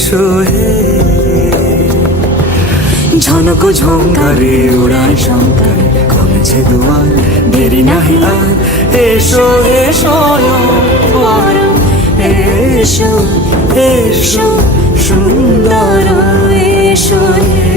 এসো হে। ঝনক ঝঙ্কারে ওড়ায় শঙ্কার, কমেছে দুয়ার দেরি নাহি আর। এসো এসো বর, এসো এসো সুন্দর, এসো হে।